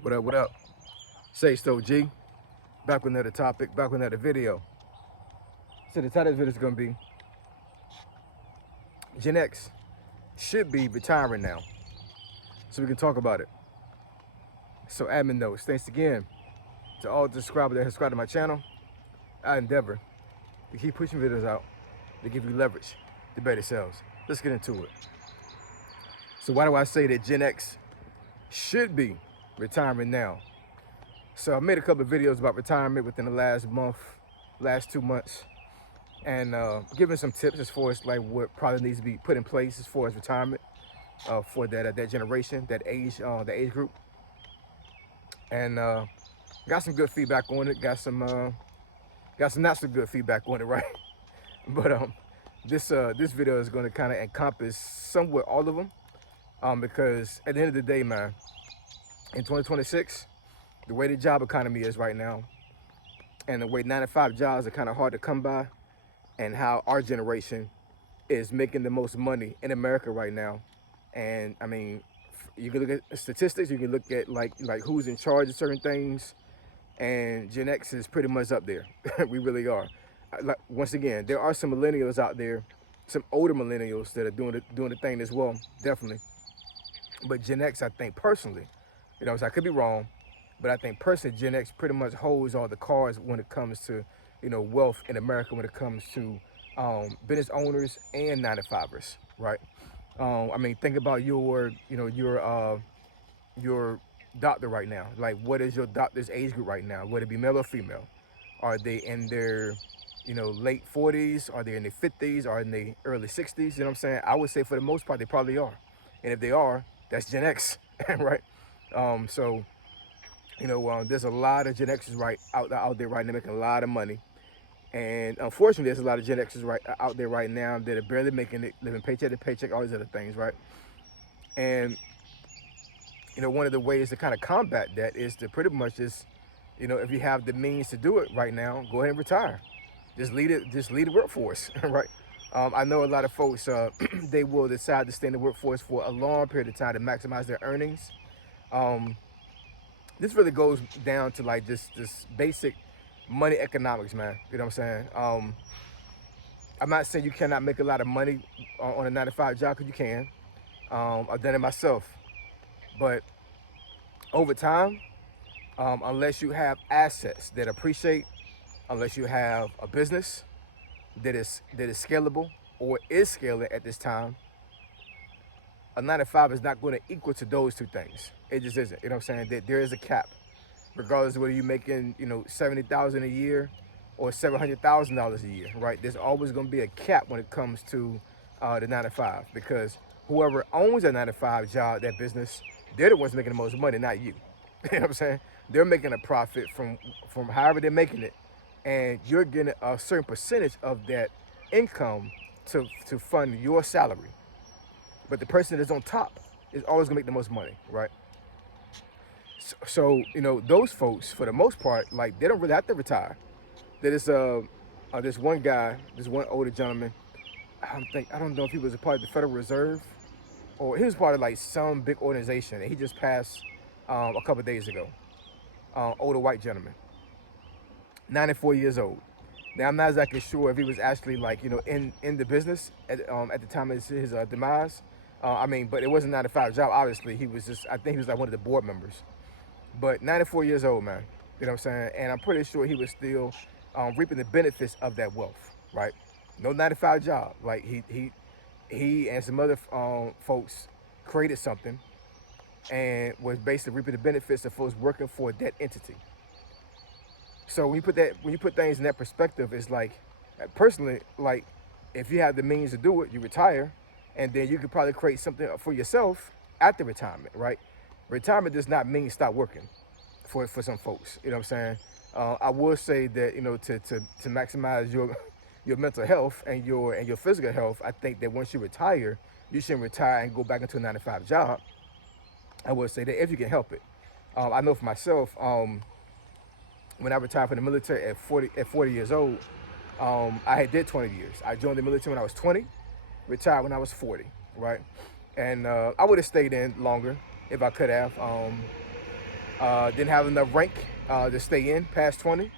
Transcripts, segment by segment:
What up, what up? Say so G. Back with another topic, back with another video. So the title of the video is gonna be Gen X should be retiring now. So we can talk about it. So admin notes, thanks again to all the subscribers that have subscribed to my channel. I endeavor to keep pushing videos out to give you leverage to better sales. Let's get into it. So why do I say that Gen X should be retiring now? So I made a couple of videos about retirement within the last month, last 2 months, and giving some tips as far as like what probably needs to be put in place as far as retirement for that generation, that age group, and got some good feedback on it. Got some not so good feedback on it, right? But this video is going to kind of encompass somewhat all of them, because at the end of the day, man, in 2026, the way the job economy is right now, and the way 9-to-5 jobs are kind of hard to come by, and how our generation is making the most money in America right now. And I mean, you can look at statistics, you can look at like who's in charge of certain things, and Gen X is pretty much up there. We really are. Like, once again, there are some millennials out there, some older millennials that are doing the thing as well, definitely. But Gen X, I think personally, so I could be wrong, but I think personally, Gen X pretty much holds all the cards when it comes to, wealth in America, when it comes to business owners and 9-to-5ers, right? I mean, think about your doctor right now. Like, what is your doctor's age group right now? Would it be male or female? Are they in their, late 40s? Are they in their 50s? Are in their early 60s? You know what I'm saying? I would say for the most part, they probably are. And if they are, that's Gen X, right? So, there's a lot of Gen X's out there right now making a lot of money. And unfortunately, there's a lot of Gen X's out there right now that are barely making it, living paycheck to paycheck, all these other things, right? And one of the ways to kind of combat that is to pretty much just, if you have the means to do it right now, go ahead and retire. Just lead the workforce, right? I know a lot of folks, they will decide to stay in the workforce for a long period of time to maximize their earnings. This really goes down to like this basic money economics, man. You know what I'm saying? I'm not saying you cannot make a lot of money on a 9-to-5 job, because you can. I've done it myself. But over time, unless you have assets that appreciate, unless you have a business that is scalable or is scaling at this time, a 9-to-5 is not going to equal to those two things. It just isn't. You know what I'm saying? There is a cap, regardless of whether you're making $70,000 a year or $700,000 a year, right? There's always going to be a cap when it comes to the 9-to-5, because whoever owns a 9-to-5 job, that business, they're the ones making the most money, not you. You know what I'm saying? They're making a profit from however they're making it, and you're getting a certain percentage of that income to fund your salary. But the person that's on top is always gonna make the most money, right? So those folks, for the most part, like, they don't really have to retire. There is this one guy, this one older gentleman. I don't know if he was a part of the Federal Reserve, or he was part of like some big organization. And he just passed a couple of days ago. Older white gentleman, 94 years old. Now I'm not exactly sure if he was actually like in the business at the time of his demise. I mean, but it wasn't a 9-to-5 job. Obviously, I think he was like one of the board members. But 94 years old, man. You know what I'm saying? And I'm pretty sure he was still reaping the benefits of that wealth, right? No 9-to-5 job. Like, he and some other folks created something and was basically reaping the benefits of folks working for that entity. So when you put things in that perspective, it's like, personally, like, if you have the means to do it, you retire, and then you could probably create something for yourself after retirement, right? Retirement does not mean stop working for some folks. You know what I'm saying? I will say that to maximize your mental health and your physical health, I think that once you retire, you shouldn't retire and go back into a 9-to-5 job. I will say that if you can help it. I know for myself, when I retired from the military at 40 years old, I had did 20 years. I joined the military when I was 20, retired when I was 40, right? And I would have stayed in longer if I could have. Didn't have enough rank to stay in past 20.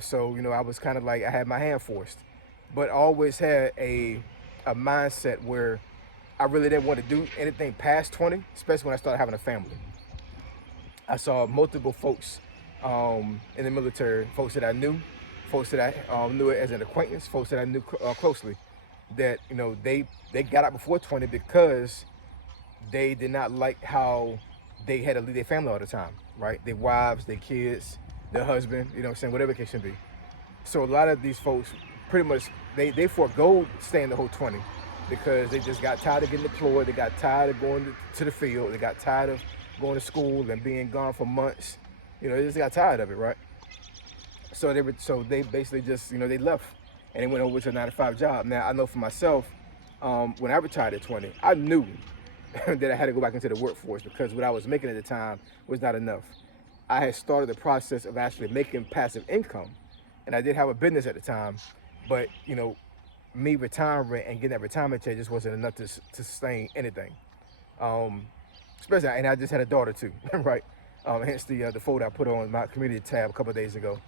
So, I was kind of like, I had my hand forced. But I always had a mindset where I really didn't want to do anything past 20, especially when I started having a family. I saw multiple folks in the military, folks that I knew, folks that I knew as an acquaintance, folks that I knew closely, that they got out before 20 because they did not like how they had to leave their family all the time, right? Their wives, their kids, their husband, what I'm saying, whatever the case may be. So a lot of these folks pretty much they forego staying the whole 20 because they just got tired of getting deployed. They got tired of going to the field. They got tired of going to school and being gone for months. They just got tired of it, right? So they basically just they left and they went over to a 9 to 5 job. Now I know for myself, when I retired at 20, I knew that I had to go back into the workforce because what I was making at the time was not enough. I had started the process of actually making passive income, and I did have a business at the time, but me retiring and getting that retirement check just wasn't enough to sustain anything. Especially, and I just had a daughter too, right? Hence the photo I put on my community tab a couple of days ago.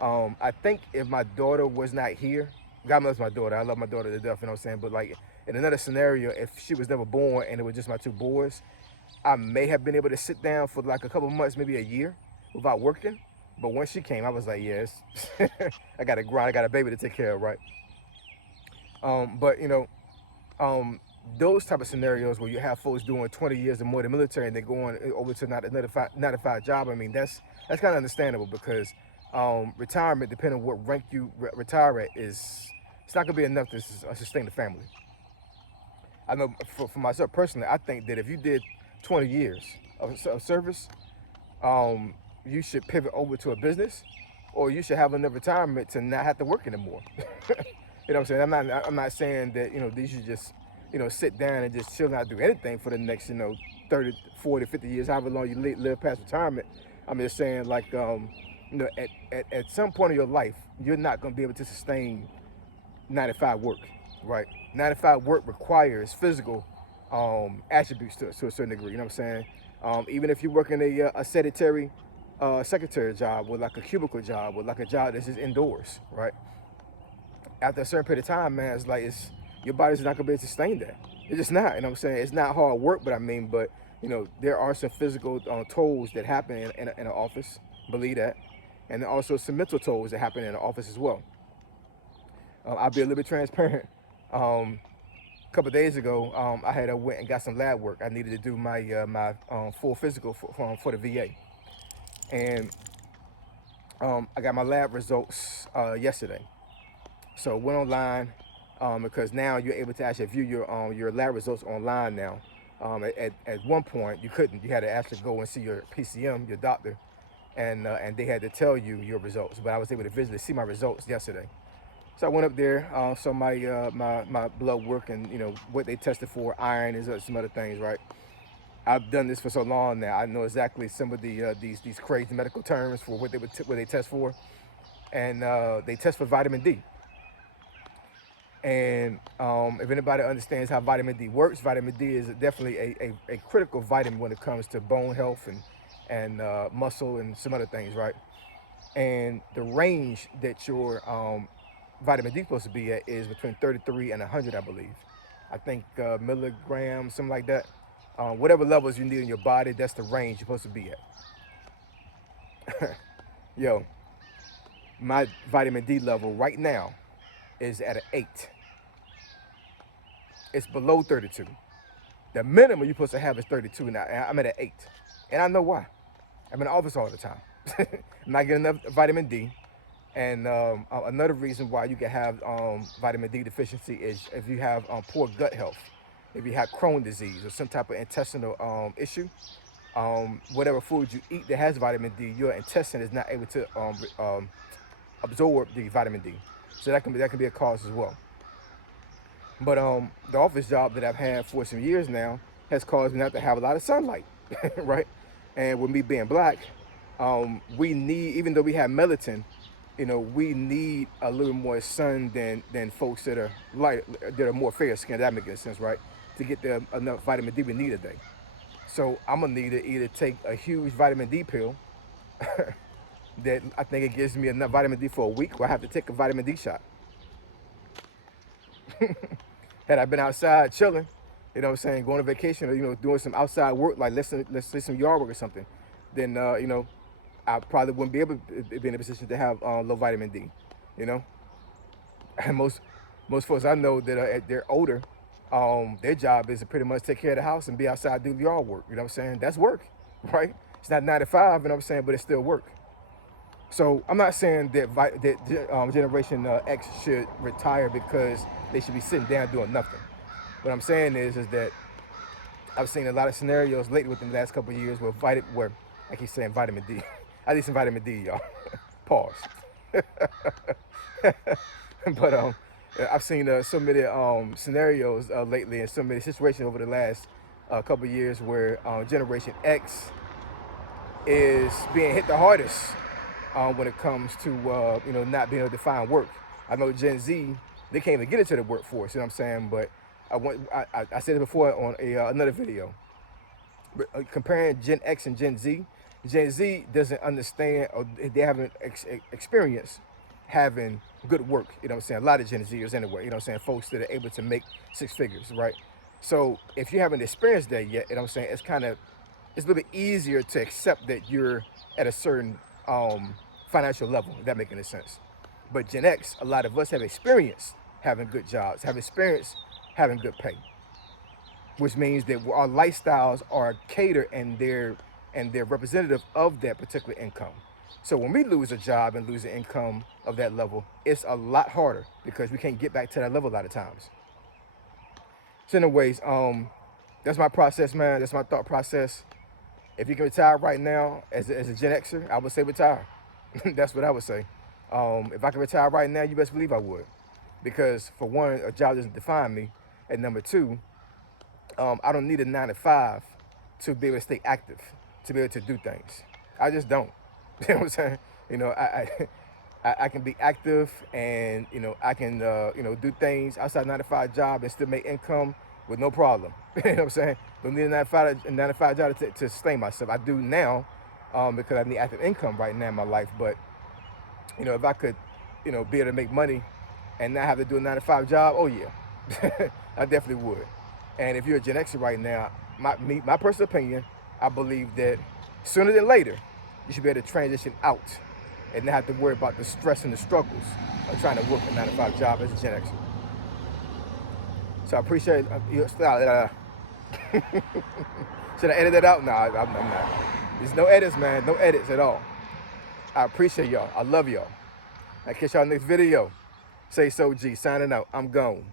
I think if my daughter was not here, God loves my daughter. I love my daughter to death, you know what I'm saying? But like in another scenario, if she was never born and it was just my two boys, I may have been able to sit down for like a couple of months, maybe a year, without working. But once she came, I was like, yes, I got to grind. I got a baby to take care of, right? But um, those type of scenarios where you have folks doing 20 years or more in the military and they're going over to not another 9 to 5 job. I mean, that's kind of understandable because retirement, depending on what rank you retire at, it's not gonna be enough to sustain the family. I know for myself personally, I think that if you did 20 years of service, you should pivot over to a business, or you should have enough retirement to not have to work anymore. You know what I'm saying? I'm not saying that you should just sit down and just chill and not do anything for the next 30, 40, 50 years, however long you live past retirement. I'm just saying like at some point in your life, you're not going to be able to sustain 9 to 5 work, right? 9 to 5 work requires physical attributes to a certain degree. You know what I'm saying? Even if you're working a sedentary secretary job or like a cubicle job or like a job that's just indoors, right? After a certain period of time, man, it's your body's not gonna be able to sustain that. It's just not. You know what I'm saying? It's not hard work, but there are some physical tolls that happen in an office. Believe that, and also some mental tolls that happen in an office as well. I'll be a little bit transparent. A couple of days ago, I had went and got some lab work. I needed to do my full physical for the VA, and I got my lab results yesterday. So went online because now you're able to actually view your lab results online now. At one point you couldn't. You had to actually go and see your PCM, your doctor, and they had to tell you your results. But I was able to visually see my results yesterday. So I went up there, saw my blood work and what they tested for, iron and some other things, right? I've done this for so long now. I know exactly some of these crazy medical terms for what they test for, and they test for vitamin D. And if anybody understands how vitamin D works, vitamin D is definitely a critical vitamin when it comes to bone health and muscle and some other things, right? And the range that your vitamin D is supposed to be at is between 33 and 100, I believe. I think milligrams, something like that. Whatever levels you need in your body, that's the range you're supposed to be at. Yo, my vitamin D level right now is at an 8. It's below 32. The minimum you're supposed to have is 32. Now I'm at an 8, and I know why. I'm in the office all the time. I'm not getting enough vitamin D. And another reason why you can have vitamin D deficiency is if you have poor gut health, if you have Crohn's disease or some type of intestinal issue. Whatever food you eat that has vitamin D, your intestine is not able to absorb the vitamin D. So that can be a cause as well. But the office job that I've had for some years now has caused me not to have a lot of sunlight, right? And with me being black, we need, even though we have melatonin, we need a little more sun than folks that are light, that are more fair skinned. That makes sense, right? To get the enough vitamin D we need a day. So I'm gonna need to either take a huge vitamin D pill that I think it gives me enough vitamin D for a week, or I have to take a vitamin D shot. Had I been outside chilling, you know what I'm saying, going on vacation, or doing some outside work, like let's say some yard work or something, then I probably wouldn't be able to be in a position to have low vitamin D. You know, and most folks I know that they're older, their job is to pretty much take care of the house and be outside do yard work. You know what I'm saying? That's work, right? It's not 9 to 5, you know what I'm saying, but it's still work. So I'm not saying that Generation X should retire because they should be sitting down doing nothing. What I'm saying is that I've seen a lot of scenarios lately within the last couple of years where I keep saying vitamin D. I need some vitamin D, y'all. Pause. But I've seen so many scenarios lately, and so many situations over the last couple of years where Generation X is being hit the hardest when it comes to not being able to find work. I know Gen Z, they can't even get into the workforce. You know what I'm saying? But I said it before on another video. Comparing Gen X and Gen Z doesn't understand, or they haven't experienced having good work. You know what I'm saying? A lot of Gen Zers anyway. You know what I'm saying? Folks that are able to make 6 figures, right? So if you haven't experienced that yet, you know what I'm saying? It's a little bit easier to accept that you're at a certain financial level, if that makes any sense. But Gen X, a lot of us have experienced having good jobs, have experienced having good pay, which means that our lifestyles are catered and they're representative of that particular income. So when we lose a job and lose an income of that level, it's a lot harder because we can't get back to that level a lot of times. So anyways, that's my process, man. That's my thought process. If you can retire right now as a Gen Xer, I would say retire. That's what I would say. If I can retire right now, you best believe I would. Because for one, a job doesn't define me. And number two, I don't need a 9 to 5 to be able to stay active, to be able to do things. I just don't. You know what I'm saying? I can be active, and I can do things outside 9 to 5 job and still make income with no problem. You know what I'm saying? Don't need a 9 to 5 job to sustain myself. I do now because I need active income right now in my life. But if I could be able to make money and not have to do a 9 to 5 job, oh yeah, I definitely would. And if you're a Gen Xer right now, my personal opinion, I believe that sooner than later, you should be able to transition out and not have to worry about the stress and the struggles of trying to work a 9 to 5 job as a Gen Xer. So I appreciate your style. Should I edit that out? No, I'm not. There's no edits, man. No edits at all. I appreciate y'all. I love y'all. I'll catch y'all next video. Say so G. Signing out. I'm gone.